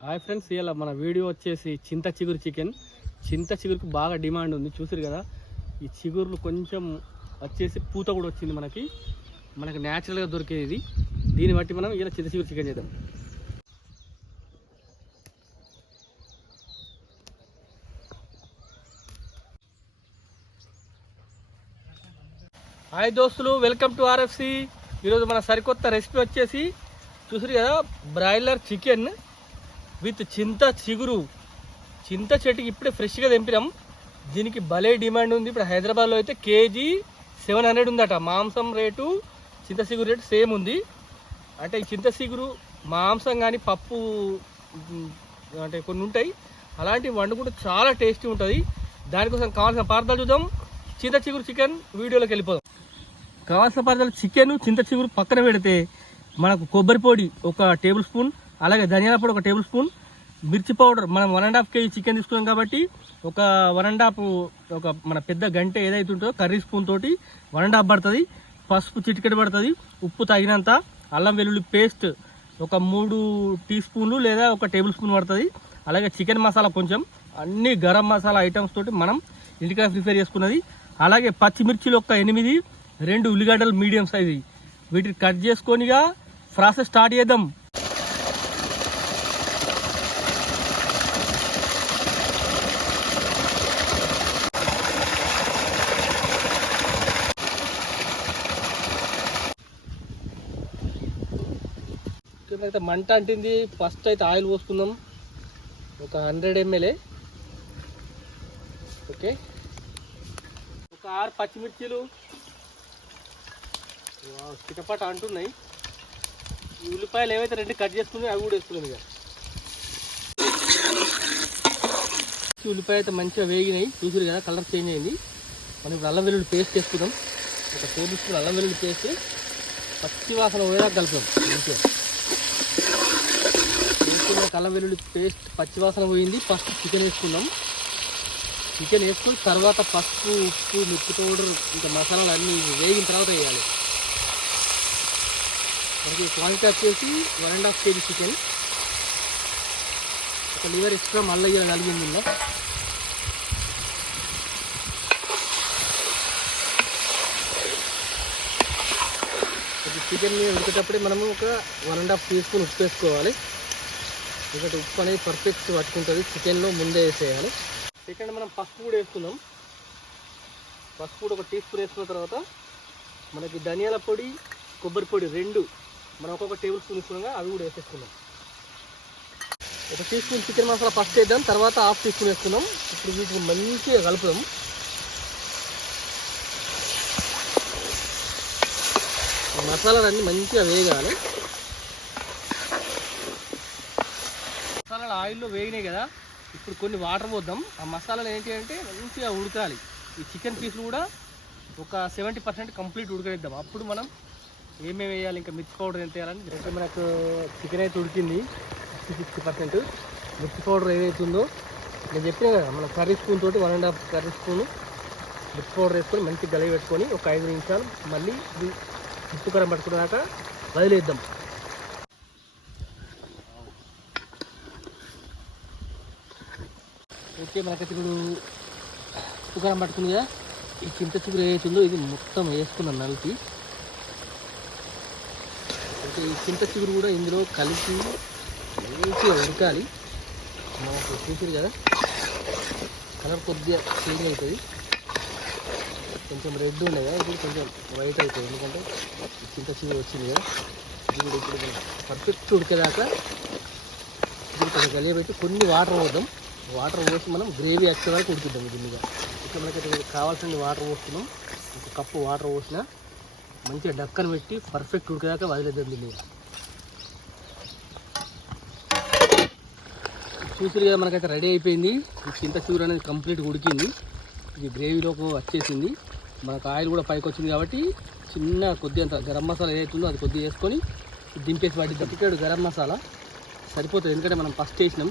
Hi friends ఇలా మన video వచ్చేసి చింత చిగురు చికెన్ చింత చిగురుకు బాగా డిమాండ్ ఉంది చూసారు కదా? ఈ చిగురులు కొంచెం వచ్చేసి పూత కూడా వచ్చింది మనకి. మనకి న్యాచురల్గా దొరికేది దీన్ని బట్టి మనం ఇలా చింత చిగురు చికెన్ చేద్దాం. హాయ్ దోస్తులు వెల్కమ్ టు ఆర్ఎఫ్సి. ఈరోజు మన సరికొత్త రెసిపీ వచ్చేసి చూసారు కదా బ్రాయిలర్ చికెన్ విత్ చింత చిగురు. చింత చెట్టుకి ఇప్పుడే ఫ్రెష్గా తెంపినాం. దీనికి భలే డిమాండ్ ఉంది. ఇప్పుడు హైదరాబాద్లో అయితే కేజీ సెవెన్ హండ్రెడ్ ఉందట. మాంసం రేటు చింత చిగురు రేటు సేమ్ ఉంది. అంటే ఈ చింత చిగురు మాంసం కానీ పప్పు అంటే కొన్ని ఉంటాయి. అలాంటివి వండుకుంటే చాలా టేస్టీ ఉంటుంది. దానికోసం కావాల్సిన పదార్థాలు చూద్దాం. చింత చిగురు చికెన్ వీడియోలోకి వెళ్ళిపోదాం. కావాల్సిన పదార్థాలు చికెన్ చింత చిగురు పక్కన పెడితే మనకు కొబ్బరి పొడి ఒక టేబుల్ స్పూన్ అలాగే ధనియాల పొడి ఒక టేబుల్ స్పూన్ మిర్చి పౌడర్ మనం one and half kg chicken తీసుకున్నాం కాబట్టి ఒక వన్ అండ్ హాఫ్ ఒక మన పెద్ద గంట ఏదైతే ఉంటుందో కర్రీ స్పూన్ తోటి వన్ అండ్ హాఫ్ పడుతుంది. పసుపు చిటికెట్ పడుతుంది. ఉప్పు తగినంత అల్లం వెల్లుల్లి పేస్ట్ ఒక మూడు టీ స్పూన్లు లేదా ఒక టేబుల్ స్పూన్ పడుతుంది. అలాగే చికెన్ మసాలా కొంచెం అన్ని గరం మసాలా ఐటమ్స్ తోటి మనం ఇంటికాడ ప్రిపేర్ చేసుకున్నది. అలాగే పచ్చిమిర్చిలు ఒక ఎనిమిది రెండు ఉల్లిగడ్డలు మీడియం సైజు. వీటిని కట్ చేసుకొనిగా ప్రాసెస్ స్టార్ట్ చేద్దాం. అయితే మంట అంటింది. ఫస్ట్ అయితే ఆయిల్ పోసుకుందాం. ఒక హండ్రెడ్ ఎంఎల్ఏ ఓకే ఒక ఆరు పచ్చిమిర్చీలు. చిటపాట అంటున్నాయి. ఈ ఉల్లిపాయలు ఏవైతే రెండు కట్ చేసుకున్నాయి అవి కూడా వేస్తున్నాం ఇక. ఉల్లిపాయ అయితే మంచిగా వేగినాయి. చూసారు కదా కలర్ చేంజ్ అయింది. మనం ఇప్పుడు అల్లం వెల్లుల్లి పేస్ట్ చేసుకుందాం. ఒక టేబుల్ స్పూన్ అల్లం వెల్లుల్లి పేస్ట్. పచ్చి వాసన పోయేదాకా కలుపుదాం. మంచిగా. కళ్ళం వెల్లుల్లి పేస్ట్ పచ్చివాసన పోయింది. ఫస్ట్ చికెన్ వేసుకున్నాం. చికెన్ వేసుకుని తర్వాత పసుపు ఉప్పు మిర్చి పౌడర్ ఇంకా మసాలాలు అన్నీ వేగిన తర్వాత వేయాలి. మనకి క్వాంటిటీ వచ్చేసి one and half kg chicken. ఒక లివర్ ఎక్స్ట్రా మళ్ళీ ఇవాళ కలిగింది ఇలా చికెన్ ఉడికేటప్పుడే మనము ఒక one and half teaspoon ఉప్పు వేసుకోవాలి. ఇక్కడ ఉప్పు అనేది పర్ఫెక్ట్ పట్టుకుంటుంది. చికెన్లో ముందే వేసేయాలి. సెకండ్ మనం పసుపు కూడా వేస్తున్నాం పసుపు కూడా ఒక టీ స్పూన్ వేసుకున్న తర్వాత మనకి ధనియాల పొడి కొబ్బరి పొడి రెండు మనం ఒక్కొక్క టేబుల్ స్పూన్ ఇస్తున్నాగా అవి కూడా వేసేసుకున్నాం ఒక teaspoon chicken masala first వేద్దాం. తర్వాత హాఫ్ టీ స్పూన్ వేసుకున్నాం ఇప్పుడు వీటిని మంచిగా కలుపుదాం. మసాలాలన్నీ మంచిగా వేగాలి. మసాలాలు ఆయిల్లో వేగినాయి కదా. ఇప్పుడు కొన్ని వాటర్ పోద్దాం. ఆ మసాలాలు ఏంటి అంటే మంచిగా ఉడకాలి. ఈ చికెన్ పీసులు కూడా ఒక సెవెంటీ పర్సెంట్ కంప్లీట్ ఉడకనిద్దాం. అప్పుడు మనం ఏమేమి వేయాలి? ఇంకా మిర్చి పౌడర్ ఎంత వేయాలని అయితే మనకు చికెన్ అయితే ఉడికింది. Sixty sixty percent. మిర్చి పౌడర్ ఏదైతే ఉందో నేను చెప్పినా కదా మన కర్రీ స్పూన్ తోటి one and half curry spoon మిర్చి పౌడర్ వేసుకొని మంచి గలిగి పెట్టుకొని ఒక ఐదు నిమిషాలు మళ్ళీ ఇది ఉప్పు కారం పట్టుకున్నాక వదిలేద్దాం. ఓకే మనకైతే ఇప్పుడు ఉప్పు పట్టుకుంది కదా. ఈ చింత చిగురు ఏదైతుందో ఇది మొత్తం వేసుకున్నాం నలిపి అంటే ఈ చింత చిగురు కూడా ఇందులో కలిపి మంచిగా ఉడకాలి మనకు చూసారు కదా కలర్ కొద్దిగా చేంజ్ అవుతుంది కొంచెం రెడ్ ఉండే కదా ఇప్పుడు కొంచెం వైట్ అవుతుంది ఎందుకంటే చింత చిగురు వచ్చింది కదా ఇది కూడా ఇప్పుడు పర్ఫెక్ట్ ఉడికేదాకా ఇది కొంచెం కలియబెట్టి కొన్ని వాటర్ పోద్దాం. వాటర్ పోసి మనం గ్రేవీ వచ్చే వరకు ఉడుకుద్దాం దీనిగా ఇట్లా మనకైతే కావాల్సిన వాటర్ పోస్తున్నాం. ఒక కప్పు వాటర్ పోసిన మంచిగా డక్కన పెట్టి పర్ఫెక్ట్ ఉడికేదాకా వదిలేద్దాం దీన్ని చూసారు కదా మనకైతే రెడీ అయిపోయింది. చింత చిగురు అనేది కంప్లీట్గా ఉడికింది. ఇది గ్రేవీలోకి వచ్చేసింది. మనకు ఆయిల్ కూడా పైకి వచ్చింది కాబట్టి చిన్న కొద్ది అంత గరం మసాలా ఏదైతుందో అది కొద్దిగా వేసుకొని దింపేసి వాటి దక్కికాడు గరం మసాలా సరిపోతుంది. ఎందుకంటే మనం ఫస్ట్ వేసినాం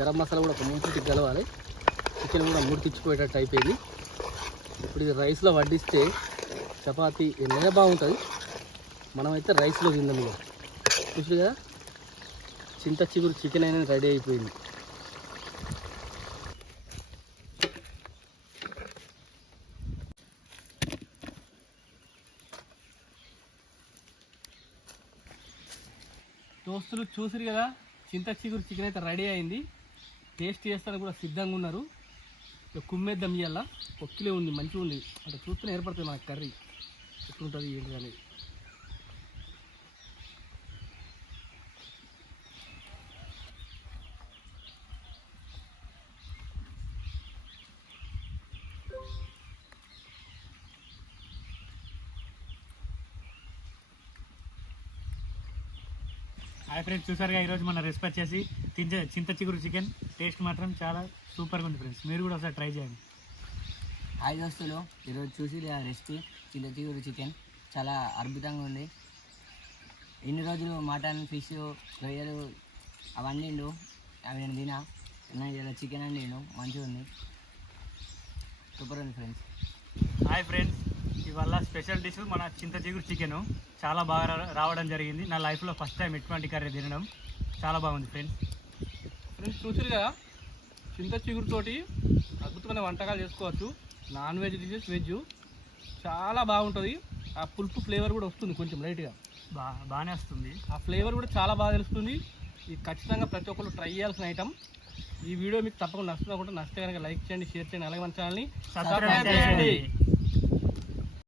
గరం మసాలా కూడా ఒక మూడు కలవాలి. చికెన్ కూడా ముడికిచ్చిపోయేటట్టు అయిపోయింది. ఇప్పుడు ఇది రైస్లో వడ్డిస్తే చపాతీ ఎన్నైనా బాగుంటుంది. మనమైతే రైస్లో తిందాం ఇక చూసి కదా? చింత చిగురు చికెన్ అయినా రెడీ అయిపోయింది. దోస్తులు చూసిరు కదా? చింత చిగురు చికెన్ అయితే రెడీ అయింది. టేస్ట్ చేస్తానికి కూడా సిద్ధంగా ఉన్నారు. ఇక కుమ్మేద్దాం ఇవ్వాల పొక్కిలే ఉంది మంచిగా ఉంది. అంటే చూస్తూనే ఏర్పడుతుంది మనకు కర్రీ. ఎట్లుంటుంది ఏంటి అనేది హాయ్ ఫ్రెండ్స్ చూసారుగా? ఈరోజు మన రెసిపీ వచ్చేసి తించ చింత చిగురు చికెన్. టేస్ట్ మాత్రం చాలా సూపర్గా ఉంది ఫ్రెండ్స్. మీరు కూడా ఒకసారి ట్రై చేయండి. హాయ్ దోస్తులు ఈరోజు చూసి ఆ రెసిపీ చింత చిగురు చికెన్. చాలా అద్భుతంగా ఉంది. ఇన్ని రోజులు మటన్ ఫిష్ రొయ్యలు అవన్నీ. అవి నేను తినా. ఇలా చికెన్ అండి నేను మంచిగా ఉంది. సూపర్ ఉంది ఫ్రెండ్స్. Hi friends. ఇవాళ స్పెషల్ డిష్ మన చింత చిగురు చికెన్. చాలా బాగా రావడం జరిగింది. నా లైఫ్లో ఫస్ట్ టైం ఎటువంటి కర్రీ తినడం. చాలా బాగుంది ఫ్రెండ్స్ ఫ్రెండ్స్ చూసిరు కదా? చింత చిగురుతోటి అద్భుతమైన వంటకాలు చేసుకోవచ్చు. నాన్ వెజ్ డిషెస్ వెజ్ చాలా బాగుంటుంది. ఆ పులుపు ఫ్లేవర్ కూడా వస్తుంది కొంచెం లైట్గా బా బాగానే వస్తుంది. ఆ ఫ్లేవర్ కూడా చాలా బాగా తెలుస్తుంది. ఇది ఖచ్చితంగా ప్రతి ఒక్కరు ట్రై చేయాల్సిన ఐటమ్ ఈ వీడియో మీకు తప్పకుండా నచ్చుతుంది అనుకుంటే నచ్చితే కనుక లైక్ చేయండి షేర్ చేయండి అలాగే మన ఛానల్ని సబ్స్క్రైబ్ చేయండి.